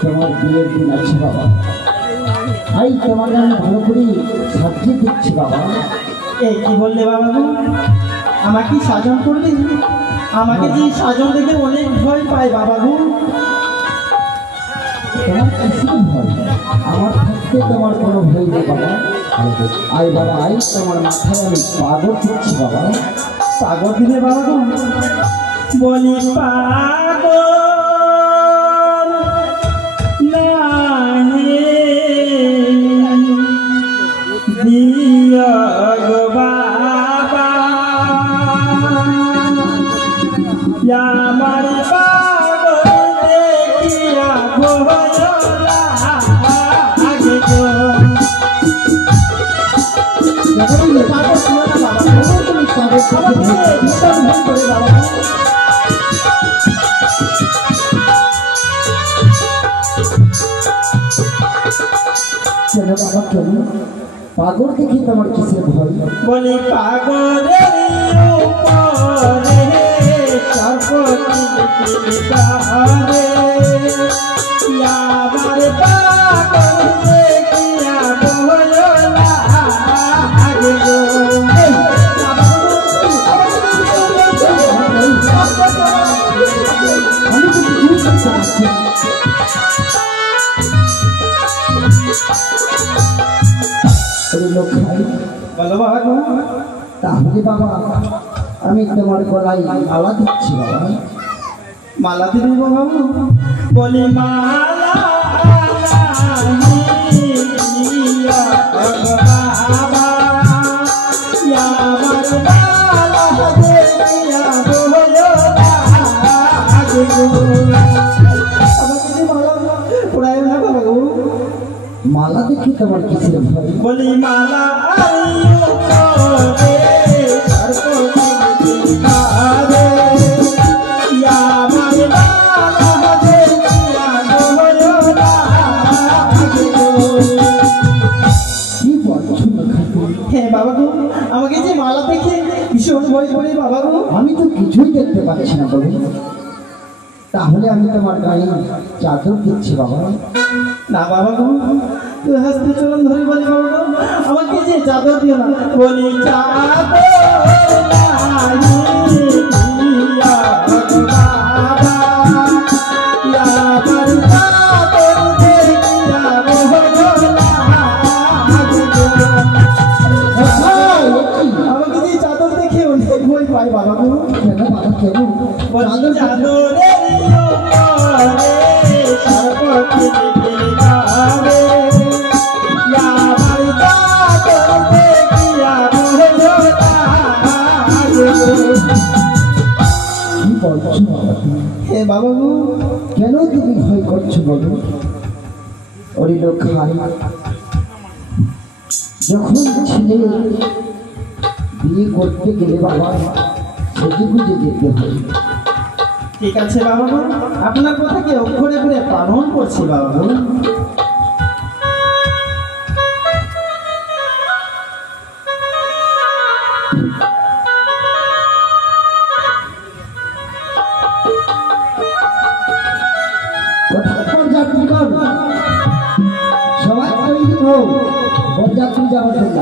তোমার বিয়ের দিন আছে বাবা, তাই তোমাকে আমি ভালো করে সাজিয়ে দিচ্ছি বাবা। এই কি বললে বাবা গো? আমাকে সাজন করবে? আমাকে যে সাজন দেখে অনেক ভয় পায় বাবা গো। তোমার কিসের ভয়? আমার থাকতে তোমার কোনো ভয় নেই বাবা। আই বাবা আই, তোমার মাথায় আমি পাগল দিচ্ছি বাবা। পাগল দিলে বাবা গো? বলি পাগল নাহি দিও গো বাবা, আমার পাগল দেখিয়া ভয় লাগে গো। তুমি পাগল ছিল না বাবা, তুমি পাগল করে বাবা। কেন বাবা কেন? পাগল দেখি তোমার কিসের ভয়? বলি পাগলের উপরে সর্বতি তারে, আমার পাগল দেখিয়া ভয় লাগে গো। আমি তো কিছুই করতে পারছি না। বলো বাবা গো। তাহলে বাবা আমি তোমার গলায় মালা দিচ্ছি বাবা। মালা দিবি বাবা? বলি মালা দিয়া বাবা, আমার মালা দেখিয়া ভয় লাগে গো। আমাকে যে মালা পড়ায় না বাবা গো। মালা দেখি তোমার কিসের ভয়? বলি মালা হ্যাঁ বাবা গো, আমাকে যে মালা দেখে ভীষণ ভয় করে বাবা গো। আমি তো কিছুই দেখতে পাচ্ছি না বলে। তাহলে আমি তোমার গায়ে চাদর দিচ্ছি বাবা। না বাবা গো, তুই হাসতে চলন ধরে বলি বাবা গো, আমাকে যে চাদর দিও না। বলি চাদর নাহি দিয়া বাবা, আমার চাদর দেখিয়া ভয় লাগে গো। আমাকে যে চাদর দেখে অনেক ভয় পায় বাবা গো। কেন বাবা কেন? চাদরের উপরে সর্বতি তারে, আমার চাদর দেখিয়া ভয় লাগে গো। কি বলছো বাবা তুমি? হে বাবা গো, কেন তুমি ভয় করছো বলো? ওরে লোখাই, যখন ছেলে বিয়ে করতে গেলে বাবা সেজে গুজে যেতে হয়। ঠিক আছে বাবা গো, আপনার কথাকে অক্ষরে করে পালন করছি বাবা গো। সবাই তৈরি হও, বরযাত্রী যাওয়ার জন্য।